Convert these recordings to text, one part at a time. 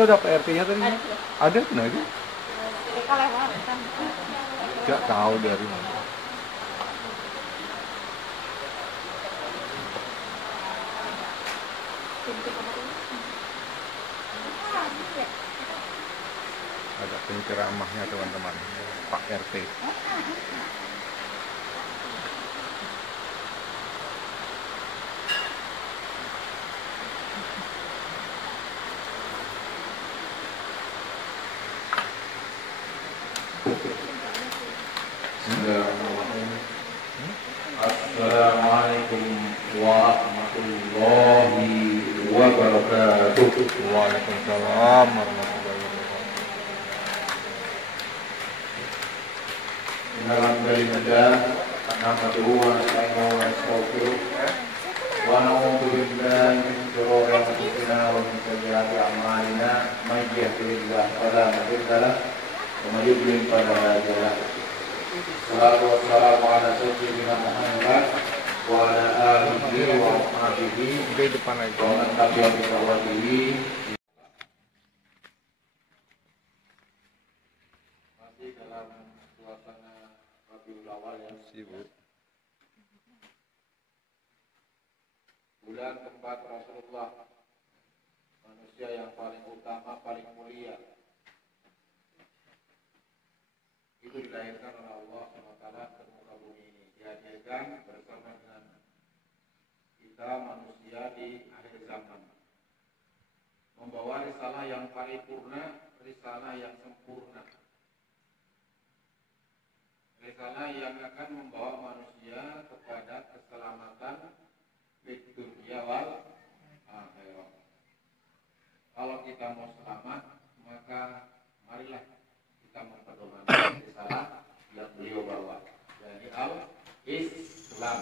ada PRT-nya tadi? Ada. Ada, kenapa? Mereka lewat kan. Nggak tahu dari mana. Ada penceramahnya teman-teman, Pak RT. Assalamualaikum warahmatullahi wabarakatuh. Waalaikumsalam warahmatullahi wabarakatuh. Alhamdulillah, nahmaduhu wa nasta'inuhu wa nastaghfiruh wa na'udzu billahi min shururi anfusina wa min sayyiati a'malina. May yahdihillahu fala mudilla lahu wa may yudlil fala hadiya lahu. Wassalatu wassalamu ala sayyidina Muhammad wa ala alihi wa ashabihi Di depan lagi. wa man tabi'ahum bi ihsanin. Masih dalam suasana Rabiul Awal ya. Sibuk. Bulan keempat Rasulullah, manusia yang paling utama, paling mulia. Itu dilahirkan oleh Allah SWT ke muka bumi ini, dihadirkan bersama dengan kita manusia di akhir zaman, membawa risalah yang paripurna, risalah yang sempurna, risalah yang akan membawa manusia kepada keselamatan di dunia wal akhirat. Kalau kita mau selamat, maka marilah kita memperdomani risalah yang beliau bawa, yakni al-Islam.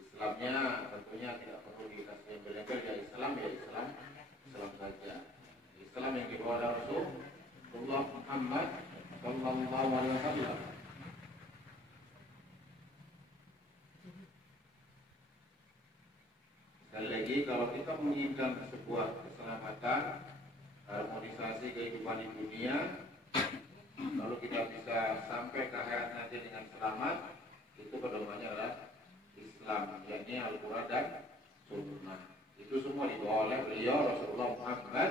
Islamnya tentunya tidak perlu dikasih embel-embel, ya Islam Islam saja. Islam yang dibawa oleh Rasulullah Muhammad sallallahu alaihi wasallam. Sekali lagi, kalau kita menginginkan sebuah keselamatan, harmonisasi kehidupan di dunia, lalu kita bisa sampai ke akhirat nanti dengan selamat, itu pedomannya adalah Islam, yakni Al-Quran dan Sunnah. Itu semua dibawa oleh beliau Rasulullah Muhammad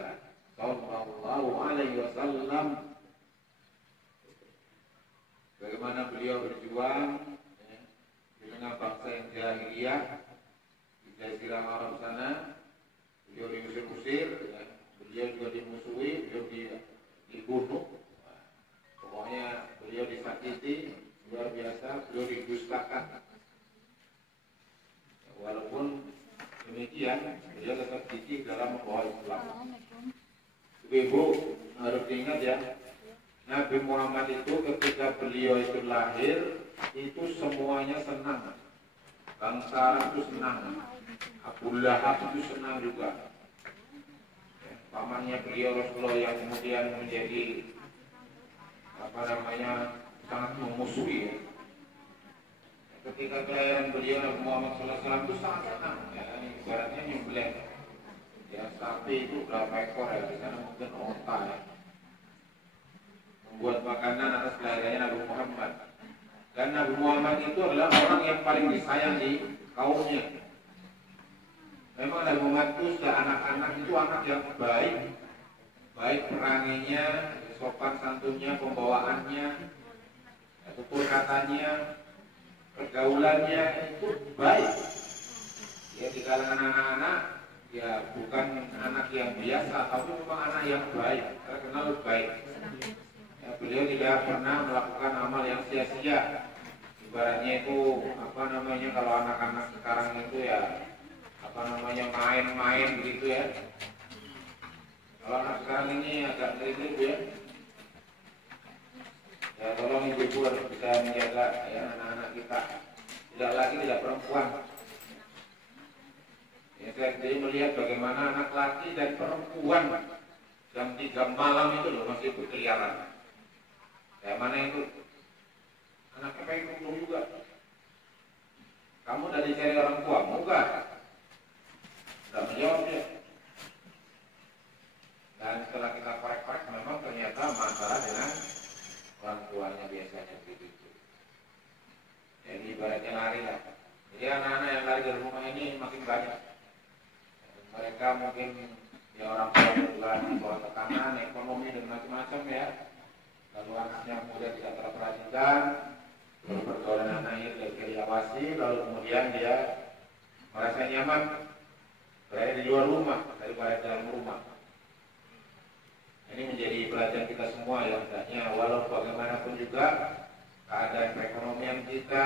sallallahu alaihi wasallam. Bagaimana beliau berjuang di tengah bangsa yang jahiliyah di Jazirah Arab sana, beliau diusir-usir, beliau juga dimusuhi, beliau dibunuh. Pokoknya beliau disakiti luar biasa, beliau didustakan. Walaupun demikian, beliau tetap gigih dalam membawa Islam. Ibu harus diingat ya, Nabi Muhammad itu ketika beliau itu lahir, itu semuanya senang. Bangsa Arab itu senang, Abu Lahab itu senang juga. Pamannya beliau Rasulullah yang kemudian menjadi sangat memusuhi ya. Ketika kelahiran beliau Nabi Muhammad SAW itu sangat senang ya, ibaratnya nyembelih ya, sapi itu berapa ekor ya, di sana mungkin onta ya, membuat makanan atas kelahirannya Nabi Muhammad. Dan Nabi Muhammad itu adalah orang yang paling disayang di kaumnya. Memang Nabi Muhammad itu sudah anak-anak itu anak yang baik peranginya, sopan santunnya, pembawaannya, tutur katanya, pergaulannya itu baik. Ya, di kalangan anak-anak ya bukan anak yang biasa, tapi memang anak yang baik, terkenal baik. Ya, beliau tidak pernah melakukan amal yang sia-sia. Ibaratnya itu kalau anak-anak sekarang itu ya main-main begitu ya. Kalau anak sekarang ini agak ngeri-ngeri ya. Ya tolong ibu-ibu harus bisa menjaga ya anak-anak kita. Tidak laki, tidak perempuan. Ya, saya jadi melihat bagaimana anak laki dan perempuan jam 3 malam itu loh masih berkeliaran. Ya mana itu? Anaknya pengen kumpul juga. Kamu dari cari orang tua, bukan? Tidak menjawab ya. ibaratnya lari lah. Jadi anak-anak yang lari dari rumah ini makin banyak. Mereka mungkin ya orang tua juga di bawah tekanan ekonomi dan macam-macam ya. Lalu anaknya kemudian tidak terperhatikan, lalu pergaulan anaknya tidak diawasi, lalu kemudian dia merasa nyaman berada di luar rumah daripada dalam rumah. Ini menjadi pelajaran kita semua ya, hendaknya walau bagaimanapun juga keadaan perekonomian kita,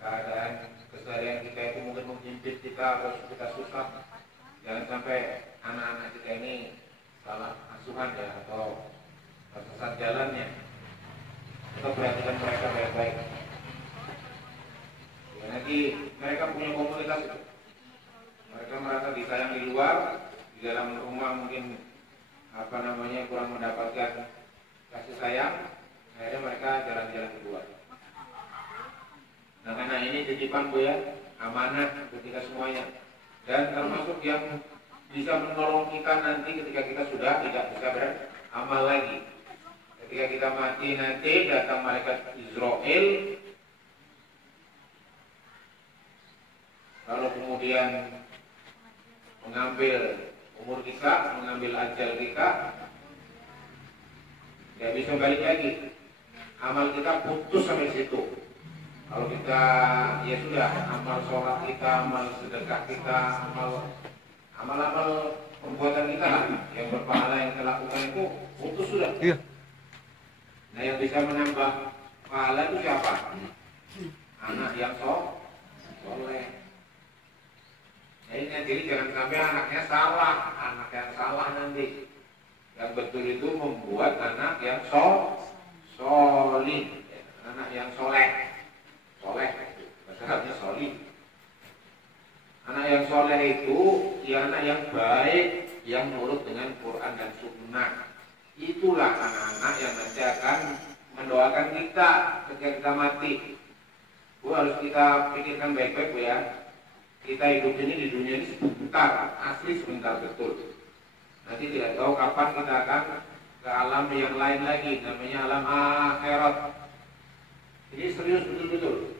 keadaan keseharian kita itu mungkin menghimpit kita atau kita susah, jangan sampai anak-anak kita ini salah asuhan ya atau tersesat jalannya. Kita perhatikan mereka baik-baik. Ya, nanti mereka punya komunitas itu. Mereka merasa disayang di luar, di dalam rumah mungkin kurang mendapatkan kasih sayang, akhirnya mereka jalan-jalan keluar. Nah, karena ini titipan Bu ya, amanah ketika semuanya, dan termasuk yang bisa menolong kita nanti ketika kita sudah tidak bisa beramal lagi. Ketika kita mati nanti datang malaikat Israel, lalu kemudian mengambil umur kita, mengambil ajal kita, tidak bisa balik lagi. Amal kita putus sampai situ. Kalau kita ya sudah, amal sholat kita, amal sedekah kita, amal perbuatan kita lah yang berpahala yang kita lakukan itu putus sudah. Iya. Nah, yang bisa menambah pahala itu siapa? Anak yang soleh. Jadi jangan sampai anaknya salah, anak yang salah nanti. Yang betul itu membuat anak yang solih, anak yang soleh, masalahnya solih. Anak yang soleh itu ya anak yang baik, yang nurut dengan Quran dan Sunnah. Itulah anak-anak yang nanti akan mendoakan kita ketika kita mati. Bu, harus kita pikirkan baik-baik Bu ya. Kita hidup ini di dunia ini sebentar, asli sebentar betul. Nanti tidak tahu kapan kita akan ke alam yang lain lagi, namanya alam akhirat. Jadi serius betul-betul.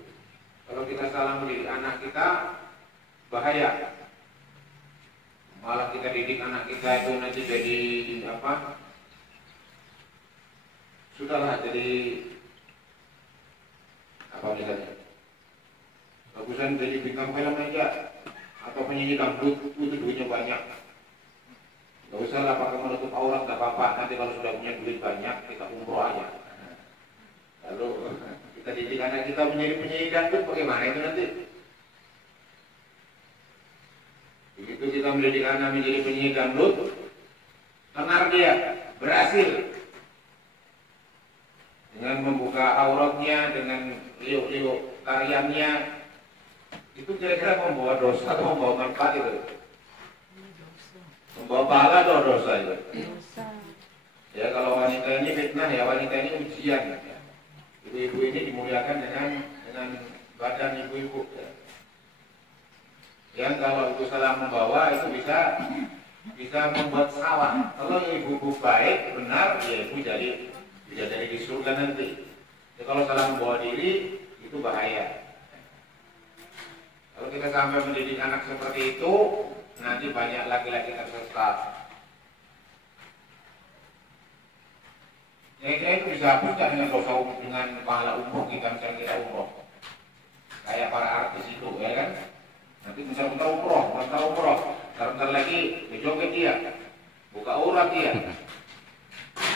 Kalau kita salah mendidik anak kita, bahaya. Malah kita didik anak kita itu nanti jadi apa? Sudahlah jadi apa misalnya? Bagusan jadi bintang film aja atau penyanyi dangdut itu duitnya banyak. Gak usah lah pakai menutup aurat, gak apa-apa. Nanti kalau sudah punya duit banyak kita umroh aja. Lalu kita didik anak kita menjadi penyanyi dangdut, bagaimana itu nanti? Begitu kita mendidik anak menjadi penyanyi dangdut, tenar dia berhasil dengan membuka auratnya, dengan liuk-liuk tariannya. Itu kira-kira membawa dosa atau membawa manfaat itu? Membawa pahala atau dosa itu? Ya, kalau wanita ini fitnah ya, wanita ini ujian ya. Ibu-ibu ini dimuliakan dengan badan ibu-ibu ya. Yang kalau itu salah membawa itu bisa membuat salah. Kalau ibu-ibu baik, benar, ya ibu bisa jadi di surga nanti. Ya, kalau salah membawa diri itu bahaya. Kalau kita sampai mendidik anak seperti itu, nanti banyak laki-laki tersesat. Kira-kira itu bisa hapuskan dengan dosa dengan pahala umroh kita, misalnya kita umroh. Kayak para artis itu, ya kan? Nanti bentar-bentar umroh, bentar lagi dijoget dia, buka urat dia.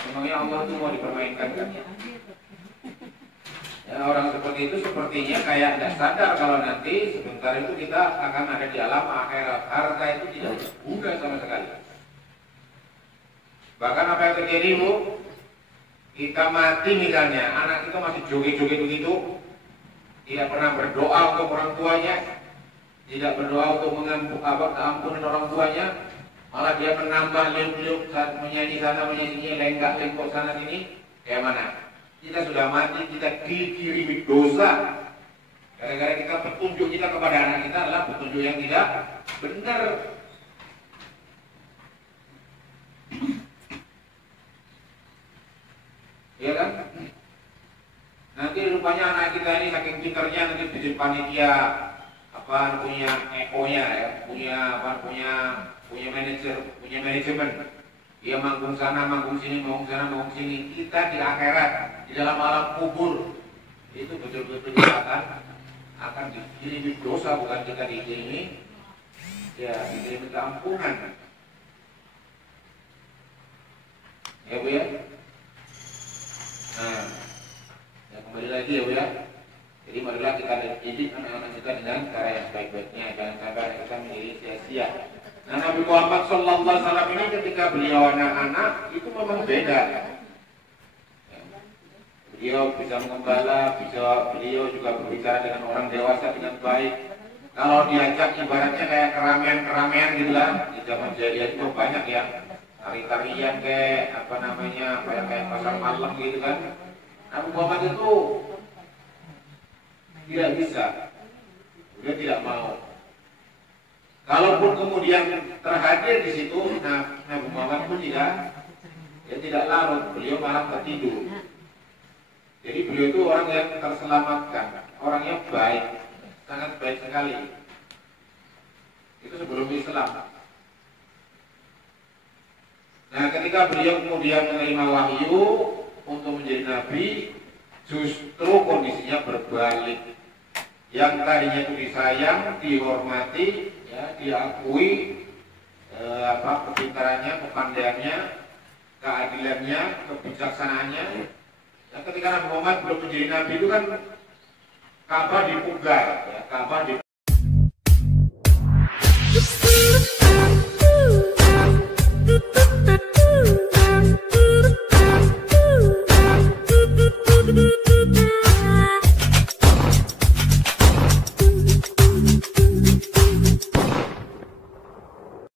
Memangnya Allah itu mau dipermainkan kan? Ya, orang seperti itu sepertinya kayak tidak sadar kalau nanti sebentar itu kita akan ada di alam akhirat. Harta itu tidak berguna sama sekali. Bahkan apa yang terjadi Bu? Kita mati misalnya, anak kita masih joget-joget begitu, tidak pernah berdoa untuk orang tuanya, tidak berdoa untuk mengampuni orang tuanya, malah dia menambah liuk-liuk, menyanyi sana, menyanyi lenggak-lenggok sana sini, kayak mana? Kita sudah mati, kita dikirimi dosa. Gara-gara kita petunjuk kita kepada anak kita adalah petunjuk yang tidak benar. Ya kan? Nanti rupanya anak kita ini saking pinternya nanti bikin panitia apa punya EO-nya ya, punya manajemen. Dia manggung sana, manggung sini, manggung sana, manggung sini. Kita di akhirat, di dalam alam kubur itu betul-betul akan dikirimi dosa, bukan kita dikirimi ya dikirimi keampunan. Ya Bu ya. Nah, ya kembali lagi ya Bu ya. Jadi marilah kita didik anak-anak kita dengan cara yang baik-baiknya, jangan sampai kita menjadi sia-sia. Nah, Nabi Muhammad SAW ini ketika beliau anak-anak itu memang beda. Beliau bisa mengembala, beliau juga berbicara dengan orang dewasa dengan baik. Kalau diajak ibaratnya kayak keramaian gitu lah. Di zaman jahiliyah itu banyak ya. Tari-tarian kayak kayak pasar malam gitu kan. Nabi Muhammad itu tidak bisa, dia tidak mau. Kalaupun kemudian terhadir di situ, Nabi Muhammad pun tidak larut, beliau malah tertidur. Jadi beliau itu orang yang terselamatkan, orang yang baik, sangat baik sekali. Itu sebelum Islam. Nah, ketika beliau kemudian menerima wahyu untuk menjadi nabi, justru kondisinya berbalik. Yang tadinya itu disayang, dihormati, ya, diakui kepintarannya, kepandaiannya, keadilannya, kebijaksanaannya. Ya, ketika Nabi Muhammad belum menjadi nabi itu kan Ka'bah dipugar, ya, Ka'bah di